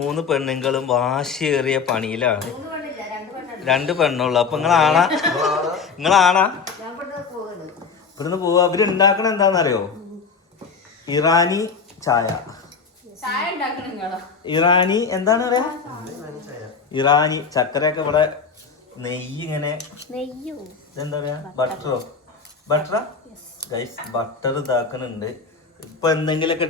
മൂന്ന് പെണ്ണുങ്ങളും വാശിയേറിയ പണിയിലാണ്. രണ്ട് പെണ്ണുള്ളു. അപ്പൊ നിങ്ങളാണാ? നിങ്ങളാണാ? ഇവിടുന്ന് പോവാ. അവർ ഉണ്ടാക്കണ എന്താന്നറിയോ ഇറാനി ചായ. ചായ ഉണ്ടാക്കണം ഇറാനി എന്താണ് പറയാ? ഇറാനി ചക്കരയൊക്കെ ഇവിടെ നെയ്യ് ഇങ്ങനെ എന്താ പറയാ? ബട്ടറോ? ബട്ടറാ? ഗൈസ് ബട്ടർ ഇതാക്കണുണ്ട് ഇപ്പൊ എന്തെങ്കിലുമൊക്കെ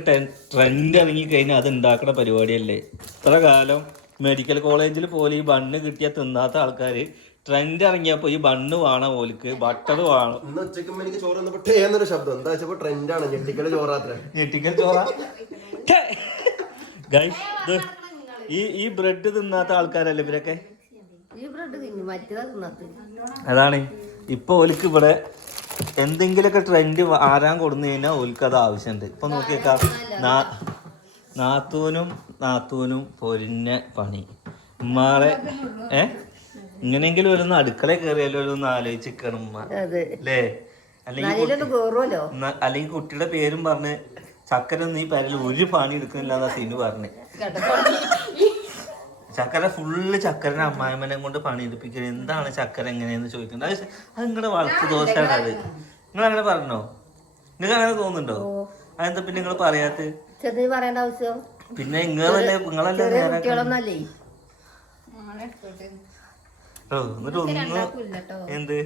ട്രെൻഡ് ഇറങ്ങി കഴിഞ്ഞാൽ അത് ഉണ്ടാക്കുന്ന പരിപാടിയല്ലേ? ഇത്ര കാലം മെഡിക്കൽ കോളേജിൽ പോലും ഈ ബണ്ണ് കിട്ടിയ തിന്നാത്ത ആൾക്കാര് ട്രെൻഡ് ഇറങ്ങിയപ്പോ ഈ ബണ്ണ് വേണം ഓലിക്ക് ബട്ടർ വേണം. ഇന്ന് ഉച്ചയ്ക്ക് എനിക്ക് ചോറ് വന്നപ്പോ ടേ എന്നൊരു ശബ്ദം. എന്താ വെച്ചപ്പോ ട്രെൻഡാണ് ഞെട്ടിക്കൽ ചോറാത്ര ഞെട്ടിക്കൽ ചോറ? ഗൈസ് ഇത് ഈ ഈ ബ്രെഡ് തിന്നാത്ത ആൾക്കാരല്ലേ ഇവരൊക്കെ? അതാണ്. ഇപ്പൊ ഓലിക്ക് ഇവിടെ എന്തെങ്കിലുമൊക്കെ ട്രെൻഡ് ആരാൻ കൊടുന്നു കഴിഞ്ഞാൽ ഓൽക്ക് അത് ആവശ്യമുണ്ട് ഇപ്പൊ നോക്കിയേക്കാം നാ- നാത്തൂനും നാത്തൂനും പൊരിഞ്ഞ പണി. ഉമ്മാളെ ഏ? ഇങ്ങനെയെങ്കിലും ഒരു അടുക്കള കയറിയാലും ഒരു ഒന്ന് ആലോചിക്കണം ഉമ്മ അല്ലേ അല്ലെങ്കിൽ അല്ലെങ്കിൽ കുട്ടിയുടെ പേരും പറഞ്ഞ് ചക്കര നീ പേരിൽ ഒരു പണി എടുക്കുന്നില്ല എന്നാ സിനു പറഞ്ഞ്. ചക്കര ഫുള്ള് ചക്കരനെ അമ്മായിമ്മനെ കൊണ്ട് പണിയെടുപ്പിക്കുന്നത് എന്താണ് ചക്കര എങ്ങനെയെന്ന് ചോദിക്കുന്നത്? അത് അത് നിങ്ങളുടെ വളർത്തു ദോശയാണ് അത്? നിങ്ങൾ അങ്ങനെ പറഞ്ഞോ? നിങ്ങൾക്ക് അങ്ങനെ തോന്നുന്നുണ്ടോ? അതെന്താ പിന്നെ നിങ്ങൾ പറയാത്ത? പിന്നെ നിങ്ങളല്ലേ നിങ്ങളല്ലേ എന്നിട്ട് ഒന്ന് എന്ത്?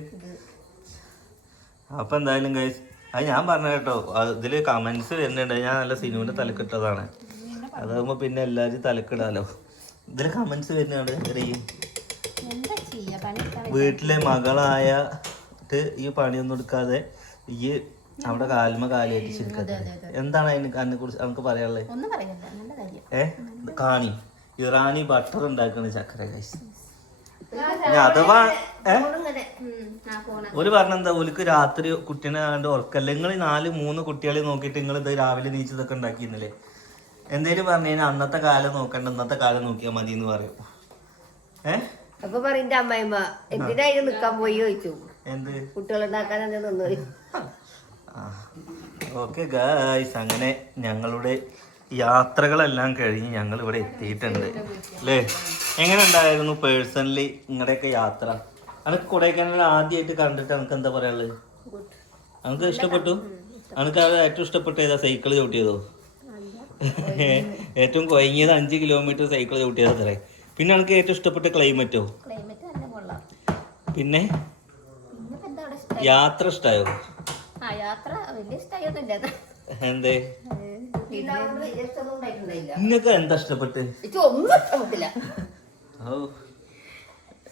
അപ്പൊ എന്തായാലും ഗൈസ് അത് ഞാൻ പറഞ്ഞ കേട്ടോ. ഇതിൽ കമന്റ്സ് വരുന്നുണ്ട്. ഞാൻ നല്ല സിനിമന്റെ തലക്കിട്ടതാണ്. അതാകുമ്പോ പിന്നെ എല്ലാരും തലക്കിടാലോ. ഇതിൽ കമന്റ്സ് വരുന്നുണ്ട് പണി വീട്ടിലെ മകളായ ഈ പണിയൊന്നും എടുക്കാതെ ഈ അവിടെ കാൽമ കാലേറ്റിച്ചിരിക്കട്ടെ എന്താണ് അതിനെ അതിനെ കുറിച്ച് നമുക്ക് പറയാനുള്ളത് ഏ? കാണി. ഇറാനി ബട്ടർ ഉണ്ടാക്കുന്ന ചക്കര കൈസ് അഥവാ ഒരു പറഞ്ഞ എന്താ പോണ. ഒരു പറഞ്ഞെന്താ ഓലിക്ക് രാത്രി കുട്ടീനെ കണ്ട് ഉറക്കല്ല? നിങ്ങൾ നാല് മൂന്ന് കുട്ടികളെ നോക്കിയിട്ട് നിങ്ങൾ ഇത് രാവിലെ നീച്ചതൊക്കെ ഉണ്ടാക്കിയിരുന്നില്ലേ? എന്തേലും പറഞ്ഞു കഴിഞ്ഞാൽ അന്നത്തെ കാലം നോക്കണ്ട ഇന്നത്തെ കാലം നോക്കിയാൽ മതി എന്ന് പറയും. ഏ? അപ്പൊ പറയും അമ്മായിമ്മ എന്തിനാ നിക്കാൻ പോയി ചോദിച്ചു. എന്ത്? കുട്ടികളുണ്ടാക്കാൻ നിന്നു? ഓക്കെ ഗായ്സ് അങ്ങനെ ഞങ്ങളുടെ യാത്രകളെല്ലാം കഴിഞ്ഞ് ഞങ്ങൾ ഇവിടെ എത്തിയിട്ടുണ്ട്. അല്ലേ എങ്ങനെ ഉണ്ടായിരുന്നു പേഴ്സണലി നിങ്ങളുടെയൊക്കെ യാത്ര? അനക്ക് കൊടൈക്കനാൽ ആദ്യമായിട്ട് കണ്ടിട്ട് നമുക്ക് എന്താ പറയാനുള്ളത്? അനക്ക് ഇഷ്ടപ്പെട്ടു? അനക്ക് അത് ഏറ്റവും ഇഷ്ടപ്പെട്ട ഏതാ? സൈക്കിൾ ചവിട്ടിയതോ? ഏറ്റവും കുഴങ്ങിയത് അഞ്ച് കിലോമീറ്റർ സൈക്കിൾ ചവിട്ടിയത് അത്രേ പിന്നെ എനിക്ക് ഏറ്റവും ഇഷ്ടപ്പെട്ട ക്ലൈമറ്റോ പിന്നെ? യാത്ര ഇഷ്ടമായോ എന്തേ? നിങ്ങൾക്ക് എന്താ ഇഷ്ടപ്പെട്ട്?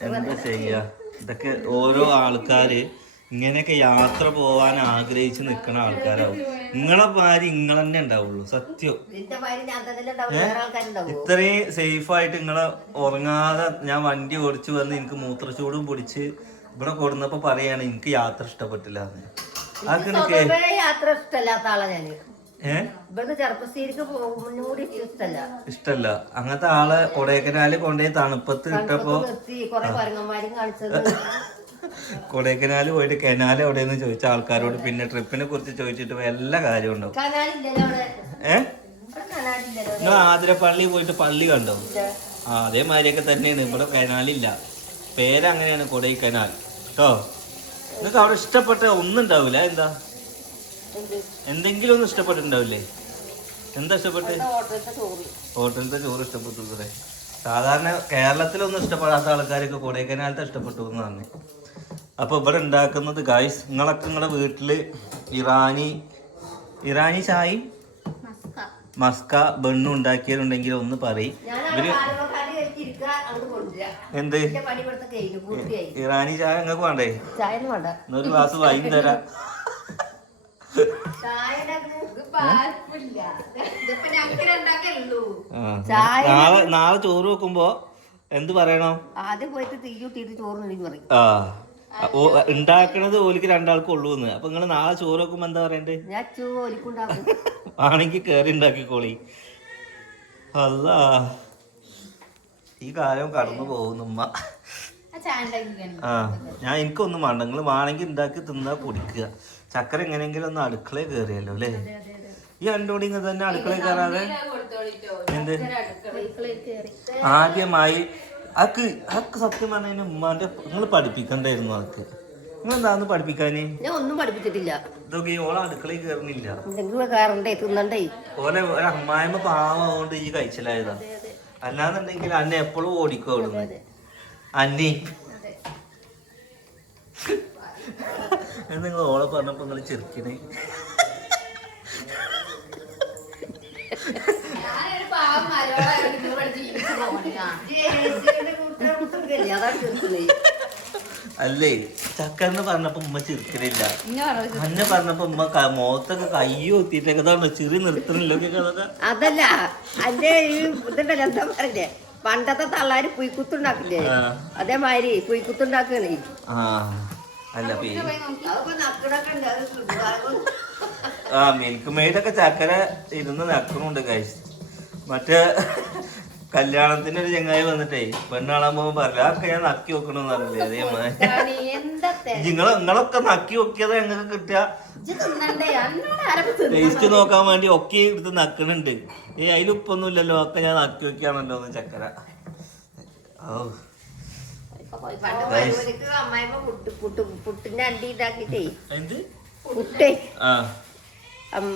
എന്താ ചെയ്യാ? ഇതൊക്കെ ഓരോ ആൾക്കാര് ഇങ്ങനെയൊക്കെ യാത്ര പോവാൻ ആഗ്രഹിച്ച് നിൽക്കുന്ന ആൾക്കാരാവും. നിങ്ങളെ ഭാര്യ നിങ്ങൾ തന്നെ ഉണ്ടാവുള്ളൂ സത്യം ഞാൻ ഇത്രയും സേഫ് ആയിട്ട് നിങ്ങളെ ഉറങ്ങാതെ ഞാൻ വണ്ടി ഓടിച്ചു വന്ന് എനിക്ക് മൂത്രച്ചൂടും പിടിച്ച് ഇവിടെ കൊടുന്നപ്പോ പറയാണ് എനിക്ക് യാത്ര ഇഷ്ടപ്പെട്ടില്ല യാത്ര ഇഷ്ടമല്ലാത്ത ആളാ ഇഷ്ടമല്ല ഇഷ്ടല്ല. അങ്ങനത്തെ ആൾ കൊടൈക്കനാല് കൊണ്ടുപോയി തണുപ്പത്ത് ഇട്ടപ്പോ കൊടൈക്കനാല് പോയിട്ട് കനാല് എവിടെയെന്ന് ചോദിച്ച ആൾക്കാരോട് പിന്നെ ട്രിപ്പിനെ കുറിച്ച് ചോദിച്ചിട്ട് എല്ലാ കാര്യവും ഉണ്ടാവും. ഏഹ് നിങ്ങൾ ആതിരപ്പള്ളി പോയിട്ട് പള്ളി കണ്ടോ? ആ അതേമാതിരിയൊക്കെ തന്നെയാണ്. ഇവിടെ കനാലില്ല. പേരങ്ങനെയാണ് കൊടൈക്കനാൽ. കേട്ടോ നിങ്ങൾക്ക് അവിടെ ഇഷ്ടപ്പെട്ട ഒന്നും ഉണ്ടാവില്ല എന്താ? എന്തെങ്കിലും ഒന്നും ഇഷ്ടപ്പെട്ടിട്ടുണ്ടാവില്ലേ? എന്താ ഇഷ്ടപ്പെട്ട്? ഹോട്ടലിലത്തെ ചോറ്. ഹോട്ടലിലത്തെ ചോറ് ഇഷ്ടപ്പെട്ടു സാധാരണ കേരളത്തിലൊന്നും ഇഷ്ടപ്പെടാത്ത ആൾക്കാരൊക്കെ കൊടൈക്കനാലത്തെ ഇഷ്ടപ്പെട്ടു എന്ന് പറഞ്ഞു അപ്പൊ ഇവിടെ ഉണ്ടാക്കുന്നത് ഗായ്സ് നിങ്ങളൊക്കെ നിങ്ങളുടെ വീട്ടിൽ ഇറാനി ഇറാനി ചായ മസ്ക. ബണ്ണും ഉണ്ടാക്കിയതുണ്ടെങ്കിൽ ഒന്ന് പറയും. എന്ത്? ഇറാനി ചായ നിങ്ങൾക്ക് വേണ്ടേ? ഒരു ഗ്ലാസ് വൈൻ തരാം. നാളെ നാളെ ചോറ് വെക്കുമ്പോ എന്ത് പറയണം? ആദ്യം പോയിട്ട് തീ ചുട്ടിട്ട് ചോറ് പറയും. ആ. ഓ ഉണ്ടാക്കണത് ഓലിക്ക് രണ്ടാൾക്കും ഉള്ളൂ എന്ന് അപ്പൊ നിങ്ങൾ നാളെ ചോറ് വെക്കുമ്പോ എന്താ പറയണ്ടേ? ഞാൻ ചൂ ഒലിക്കുണ്ടാക്കും ആണെങ്കി കേറി ഉണ്ടാക്കിക്കോളി. അല്ല ഈ കാലം കടന്നു പോകുന്നു ഉമ്മ. ആ ഞാൻ എനിക്കൊന്നും വേണ്ട. നിങ്ങൾ വേണമെങ്കിൽ ഉണ്ടാക്കി തിന്നാ കുടിക്കുക. ചക്കര എങ്ങനെയെങ്കിലും ഒന്ന് അടുക്കളയിൽ കയറിയല്ലോ അല്ലേ? ഈ രണ്ടുകൂടി ഇങ്ങനെ തന്നെ അടുക്കളയിൽ കയറാതെ എന്ത്? ആദ്യമായി അക്ക് അക്ക് സത്യം പറഞ്ഞതിന് ഉമ്മാന്റെ നിങ്ങൾ പഠിപ്പിക്കണ്ടായിരുന്നു അതൊക്കെ നിങ്ങൾ എന്താന്ന് പഠിപ്പിക്കാന്? ഞാൻ ഒന്നും പഠിപ്പിച്ചിട്ടില്ല. ഇതൊക്കെ ഓളെ അടുക്കളയിൽ കയറുന്നില്ല എന്തെങ്കിലും കയറണ്ടേ തിന്നണ്ടേ? ഓലെ ഒരു അമ്മായിമ്മ പാവകൊണ്ട് ഈ കഴിച്ചിലായതാ. അല്ലാന്നുണ്ടെങ്കിൽ അന്നെ എപ്പോഴും ഓടിക്കോ അവിടുന്ന് അന്നി. നിങ്ങൾ ഓളെ പറഞ്ഞപ്പോ നിങ്ങൾ ചെറുക്കിന് അതാണ് ചക്ക എന്ന് പറഞ്ഞപ്പോ ഉമ്മ ചിരിക്കണില്ല. മഞ്ഞ പറഞ്ഞപ്പോ ഉമ്മ മോത്തൊക്കെ മുഖത്തൊക്കെ കയ്യോ എത്തിയിട്ടേക്കതാണ് ചിരി നിർത്തണില്ലോ അതല്ല അന്റെ ഈ ഇതുണ്ടല്ലോ എന്താ പറഞ്ഞേ പണ്ടത്തെ തള്ളാര് പുയ്ക്കുത്തുണ്ടാക്കില്ലേ. അതേമാതിരി പുയ്ക്കുത്തുണ്ടാക്കണേ. ആ അല്ല ആ മിൽക്ക് മെയ്ഡൊക്കെ ചക്കര ഇരുന്ന് നക്കണുണ്ട് കഴിച്ച് മറ്റേ കല്യാണത്തിന് ഒരു ചങ്ങായി വന്നിട്ടേ പെണ്ണാളാൻ പോകുമ്പോ പറഞ്ഞ അതൊക്കെ ഞാൻ നക്കി വെക്കണമെന്ന് പറഞ്ഞില്ലേ? അതേമാതിരി എന്താ തേ- നിങ്ങൾ നിങ്ങളൊക്കെ നക്കി നോക്കിയത് ഞങ്ങൾക്ക് കിട്ടുക. ടേസ്റ്റ് നോക്കാൻ വേണ്ടി ഒക്കെ എടുത്ത് നക്കണുണ്ട്. ഏ അതിലുപ്പൊന്നും ഇല്ലല്ലോ ഒക്കെ ഞാൻ നക്കി വെക്കാണല്ലോ ഒന്ന് ചക്കര. ഓ പുട്ടിന്റെ അണ്ടി ഇതാക്കിട്ടേ എന്ത്? പുട്ടേ. ആ.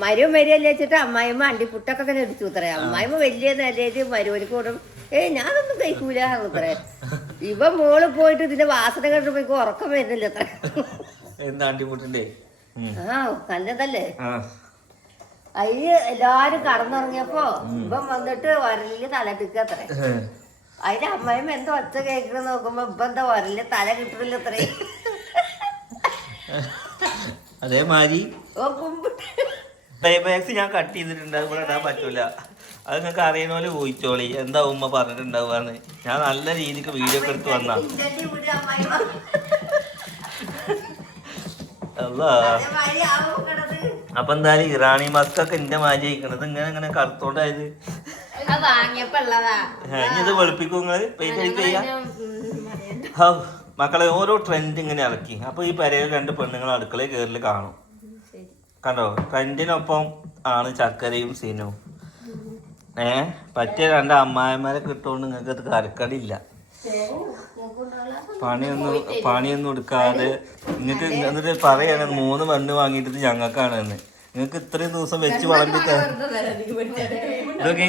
മരുവും വരികയല്ലേ വെച്ചിട്ട് അമ്മായിമ്മ അണ്ടിപ്പുട്ടൊക്കെ തന്നെ എടുത്തു ഉത്തരേ. അമ്മായിമ്മ വലിയ നിലയിൽ മരുവനിക്ക് കൂടും? ഞാനൊന്നും കഴിക്കൂല ഉത്തരേ. ഇവ മോൾ പോയിട്ട് ഇതിന്റെ വാസന കണ്ടപ്പോഴേക്ക് ഉറക്കം വരുന്നില്ല അത്ര. എന്താ ആ നല്ലതല്ലേ? അയ്യ എല്ലാരും കടന്നുറങ്ങിയപ്പോ ഇവൻ വന്നിട്ട് വരലിൽ തല അതിന്റെ അമ്മായിമ്മ എന്താ ഒച്ച കേൾക്കണ നോക്കുമ്പോ ഇപ്പൊ എന്താ വരലിൽ തല കിട്ടുന്നില്ല അത്രേ. അതേമാതിരി. ഓ കുമ്പിട്ട് ഡൈബാക്സ് ഞാൻ കട്ട് ചെയ്തിട്ടുണ്ട്. അത് ഇവിടെ ഇടാൻ പറ്റൂല. അത് നിങ്ങൾക്ക് അറിയുന്ന പോലെ ഊഹിച്ചോളി എന്താ ഉമ്മ പറഞ്ഞിട്ടുണ്ടാവുകയെന്ന് ഞാൻ നല്ല രീതിക്ക് വീഡിയോ ഒക്കെ എടുത്ത് വന്നാ. അല്ലാ അപ്പൊ എന്തായാലും ഇറാണി മസ്ക് ഒക്കെ എന്റെ മാജി കഴിക്കണത് ഇങ്ങനെ ഇങ്ങനെ കറുത്തോണ്ടായത്. ഇത് വെളുപ്പിക്കും നിങ്ങൾ? പെയിന്റ് മക്കളെ ഓരോ ട്രെൻഡ് ഇങ്ങനെ ഇറക്കി. അപ്പൊ ഈ പെരയിൽ രണ്ട് പെണ്ണുങ്ങൾ അടുക്കളയിൽ കയറിൽ കാണും. കണ്ടോ? ട്രെൻഡിനൊപ്പം ആണ് ചക്കരയും സീനും. ഏ? പറ്റിയ രണ്ട് അമ്മായിമാരെ കിട്ടുകൊണ്ട് നിങ്ങൾക്ക് അത് കരക്കടില്ല പണിയൊന്നും പണിയൊന്നും എടുക്കാതെ നിങ്ങൾക്ക് എന്നിട്ട് പറയാണ് മൂന്ന് മണ്ണ് വാങ്ങിയിട്ട് ഞങ്ങൾക്കാണ് എന്ന് നിങ്ങൾക്ക് ഇത്രയും ദിവസം വെച്ച് വളമ്പി ഇതൊക്കെ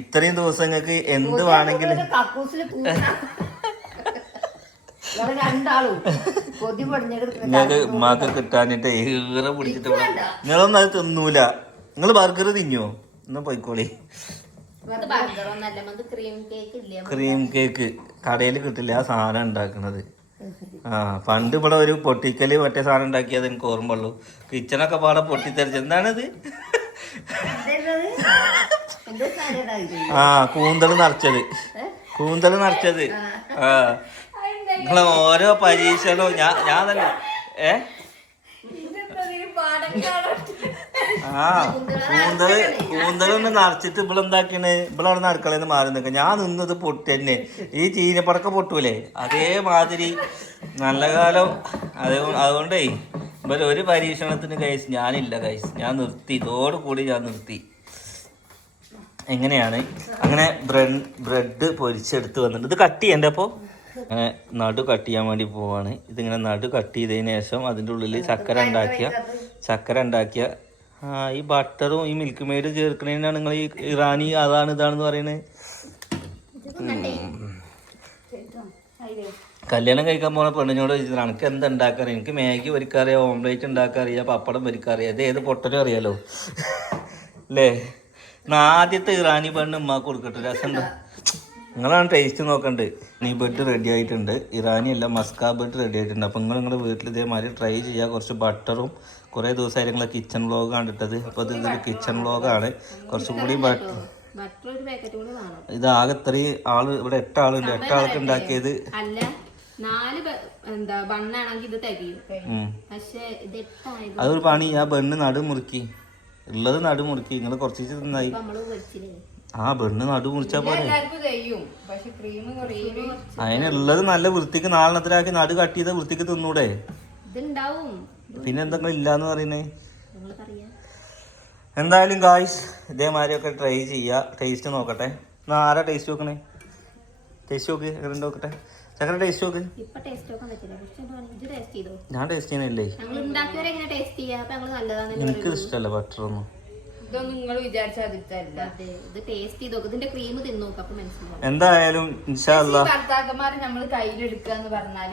ഇത്രയും ദിവസം നിങ്ങൾക്ക് എന്ത് വേണമെങ്കിലും നിങ്ങൾക്ക് ഉമ്മാക്ക് കിട്ടാനിട്ട് ഏറെ പിടിച്ചിട്ട്. നിങ്ങളൊന്നും അത് തിന്നൂല. നിങ്ങൾ ബർഗർ തിന്നോ? എന്നാ പോയിക്കോളി. ക്രീം കേക്ക് കടയിൽ കിട്ടില്ല ആ സാധനം ഉണ്ടാക്കണത്. ആ പണ്ട് ഇവിടെ ഒരു പൊട്ടിക്കൽ മറ്റേ സാധനം ഉണ്ടാക്കിയത് എനിക്ക് ഓർമ്മയുള്ളൂ കിച്ചണൊക്കെ പാടെ പൊട്ടിത്തെറിച്ച്. എന്താണിത്? എന്തോ ആ കൂന്തൽ നിറച്ചത്. കൂന്തൽ നിറച്ചത്. ആ. നിങ്ങളെ ഓരോ പരീക്ഷണവും ഞാൻ ഞാൻ തന്നെ. ഏ? ആ കൂന്തൽ കൂന്തലൊന്ന് നിറച്ചിട്ട് ഇവളെന്താക്കിയാണ് ഇവളവിടെ അടുക്കളയിൽ നിന്ന് മാറി നിൽക്കുക ഞാൻ നിന്നത് പൊട്ടി തന്നെ. ഈ ചീനപ്പടക്ക പൊട്ടൂലേ? അതേമാതിരി നല്ല കാലം. അത് അതുകൊണ്ടേ ഇവരെ ഒരു പരീക്ഷണത്തിന് കഴിച്ച് ഞാനില്ല കഴിച്ച് ഞാൻ നിർത്തി. ഇതോട് കൂടി ഞാൻ നിർത്തി. എങ്ങനെയാണ്? അങ്ങനെ ബ്രെഡ് ബ്രെഡ് പൊരിച്ചെടുത്ത് വന്നിട്ടുണ്ട്. ഇത് കട്ട് ചെയ്യണ്ടേ അപ്പോൾ അങ്ങനെ നടു കട്ട് ചെയ്യാൻ വേണ്ടി പോവാണ്. ഇതിങ്ങനെ നടു കട്ട് ചെയ്തതിന് ശേഷം അതിന്റെ ഉള്ളിൽ ചക്കര ഉണ്ടാക്കിയ ചക്കര ഉണ്ടാക്കിയ ആ ഈ ബട്ടറും ഈ മിൽക്ക് മെയ്ഡ് ചേർക്കണേനാണ് നിങ്ങൾ ഈ ഇറാനി അതാണ് ഇതാണെന്ന് പറയുന്നത് കല്യാണം കഴിക്കാൻ പോണ പെണ്ണിനോട് ചോദിച്ചത് എനിക്ക് എന്താ ഉണ്ടാക്കാറിയാം എനിക്ക് മാഗി പൊരിക്കറിയാം ഓംലേറ്റ് ഉണ്ടാക്കാറിയാം പപ്പടം പൊരിക്കറിയാം ഇത് ഏത് പൊട്ടനും അറിയാലോ. അല്ലേ ആദ്യത്തെ ഇറാനി പെണ്ണ് ഉമ്മാക്ക് കൊടുക്കട്ടെ രസമുണ്ടോ നിങ്ങളാണ് ടേസ്റ്റ് നോക്കണ്ട്? നീ ബെഡ് റെഡി ആയിട്ടുണ്ട്. ഇറാനി അല്ല മസ്ക ബെഡ് റെഡി ആയിട്ടുണ്ട്. അപ്പോൾ നിങ്ങൾ നിങ്ങളുടെ വീട്ടിൽ ഇതേമാതിരി ട്രൈ ചെയ്യുക കുറച്ച് ബട്ടറും കുറേ ദിവസമായി നിങ്ങൾ കിച്ചൺ വ്ളോഗ് കണ്ടിട്ടത്. അപ്പോൾ ഇത് ഇതൊരു കിച്ചൺ വ്ളോഗാണ് കുറച്ചും കൂടി ബട്ടർ ഇത് ആകെ ഇത്രയും ആൾ ഇവിടെ എട്ട് ആളുണ്ട്. എട്ട് ആൾക്ക് ഉണ്ടാക്കിയത്. അതൊരു പണി. ആ ബണ്ണ് നടുമുറുക്കി. ഉള്ളത് നടുമുറുക്കി. നിങ്ങൾ കുറച്ച് തിന്നായി ആ പെണ്ണ് നടു മുറിച്ചാ പോലെ അതിനുള്ളത് നല്ല വൃത്തിക്ക് നാലെണ്ണത്തിലാക്കി നടു കട്ട് ചെയ്ത വൃത്തിക്ക് തിന്നൂടെ. പിന്നെ എന്തെങ്കിലും ഇല്ലാന്ന് പറയുന്നേ. എന്തായാലും ഗായ്സ് ഇതേമാതിരിയൊക്കെ ട്രൈ ചെയ്യുക ടേസ്റ്റ് നോക്കട്ടെ. എന്നാ ആരാ ടേസ്റ്റ് നോക്കണേ? ടേസ്റ്റ് നോക്ക് എങ്ങനെ നോക്കട്ടെ? ചക്കര ടേസ്റ്റ് നോക്ക്. ഞാൻ ടേസ്റ്റ് ചെയ്യുന്നില്ലേ ഞങ്ങൾ ഉണ്ടാക്കിയവരെ എങ്ങനെ ടേസ്റ്റ് ചെയ്യാ? അപ്പൊ നല്ലതാണെന്ന് എനിക്ക് ഇഷ്ടമല്ല ബട്ടർ ഒന്നും. ഇതൊന്നും നിങ്ങൾ അതിട്ടല്ല ഇത് ടേസ്റ്റ് ചെയ്ത് ഇതിന്റെ ക്രീം അപ്പൊ മനസ്സിലാവും. എന്തായാലും ഭർത്താക്കന്മാരെ നമ്മൾ കയ്യിലെടുക്കുക എന്ന് പറഞ്ഞാൽ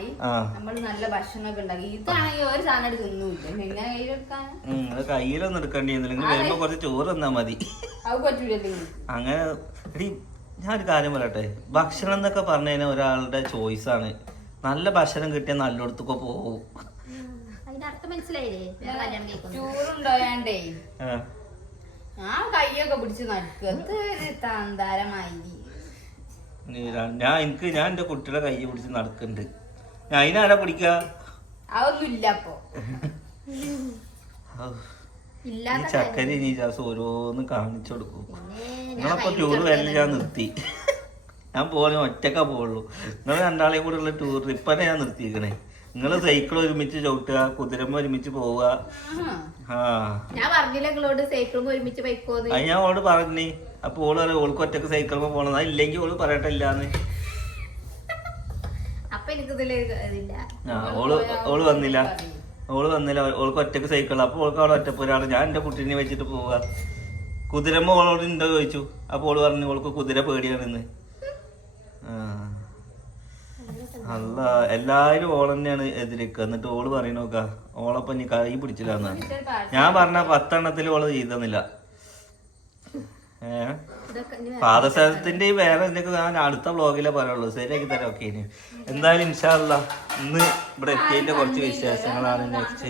നമ്മൾ നല്ല ഭക്ഷണമൊക്കെ ഉണ്ടാക്കി. ഇതാണെങ്കിൽ ഒരു സാധനം തിന്നൂല്ല? കയ്യിലെടുക്കാൻ കയ്യിലൊന്നും എടുക്കേണ്ടി നിങ്ങൾ വരുമ്പോ കുറച്ച് ചോറ് തന്നാ മതി. അത് അങ്ങനെ എടി ഞാനൊരു കാര്യം പറയട്ടെ. ഭക്ഷണം എന്നൊക്കെ പറഞ്ഞു കഴിഞ്ഞാൽ ഒരാളുടെ ചോയ്സ് ആണ്. നല്ല ഭക്ഷണം കിട്ടിയാൽ നല്ലോടത്തൊക്കെ പോകും അതിന്റെ അർത്ഥം മനസ്സിലായില്ലേ? കഴിക്കുന്നു. ചൂടുണ്ടായാണ്ടേ ആ. കൈയൊക്കെ പിടിച്ച് ര- ഞാൻ എനിക്ക് ഞാൻ എന്റെ കുട്ടിയുടെ കൈ പിടിച്ച് നടക്കുന്നുണ്ട് ഞാൻ അതിനാരാ പിടിക്കാ? അതൊന്നുമില്ല അപ്പൊ. ചക്കര ഇനി ഓരോന്ന് കാണിച്ചു കൊടുക്കും. നിങ്ങളപ്പോ ടൂർ വരൽ ഞാൻ നിർത്തി. ഞാൻ പോകണേ ഒറ്റക്ക പോവുള്ളൂ. നിങ്ങൾ രണ്ടാളെയും കൂടെ ഉള്ള ടൂർ ഇപ്പന്നെ ഞാൻ നിർത്തിയിരിക്കണേ നിങ്ങൾ സൈക്കിൾ ഒരുമിച്ച് ചവിട്ടുക കുതിരമ്മ ഒരുമിച്ച് പോവുക. ആ. ഞാൻ പറഞ്ഞില്ല നിങ്ങളോട് സൈക്കിളും ഒരുമിച്ച് അത് ഞാൻ ഓളോട് പറഞ്ഞു അപ്പൊ ഓൾ പറയാം ഓൾക്ക് ഒറ്റയ്ക്ക് സൈക്കിളുമ്പോ പോണത് ഇല്ലെങ്കിൽ ഓൾ പറയട്ടില്ലാന്ന്. അപ്പൊ ഇതില്ല. ആ ഓൾ ഓൾ വന്നില്ല. ഓൾ വന്നില്ല. ഓൾക്ക് ഒറ്റയ്ക്ക് സൈക്കിൾ അപ്പൊ ഓൾക്ക് അവിടെ ഒറ്റ ഒരാൾ. ഞാൻ എന്റെ കുട്ടീനെ വെച്ചിട്ട് പോവുക. കുതിരമ്മ ഓളോട് ഉണ്ടോ ചോദിച്ചു. അപ്പൊ ഓൾ പറഞ്ഞു ഓൾക്ക് കുതിര പേടിയാണെന്ന് ആ അല്ല എല്ലാരും ഓൾ തന്നെയാണ് എതിരേക്ക്. എന്നിട്ട് ഓൾ പറയണോക്ക ഓളപ്പൊ ഇനി കൈ പിടിച്ചില്ലാന്നാണ് ഞാൻ പറഞ്ഞ പത്തെണ്ണത്തിൽ ഓൾ ചെയ്തെന്നില്ല ഏഹ് പാദസരത്തിന്റെ വേറെ എന്തൊക്കെ ഞാൻ അടുത്ത ബ്ലോഗിലേ പറയുള്ളൂ ശരിയാക്കി തരാം ഓക്കെ ഇനി. എന്തായാലും ഇൻഷാല്ല ഇന്ന് ഇവിടെ എത്തിയതിന്റെ കുറച്ച് വിശേഷങ്ങളാണ് നെക്സ്റ്റ്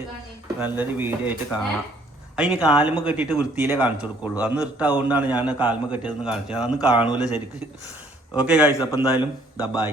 നല്ലൊരു വീഡിയോ ആയിട്ട് കാണാം. അതിന് കാലുമ കെട്ടിയിട്ട് വൃത്തിയിലേ കാണിച്ചു കൊടുക്കുള്ളൂ. അന്ന് ഇട്ടാവുകൊണ്ടാണ് ഞാൻ കാലുമ കെട്ടിയതെന്ന് കാണിച്ചത്. അന്ന് കാണൂല ശരിക്ക്. ഓക്കെ കാഴ്ച അപ്പം എന്തായാലും ദ ബൈ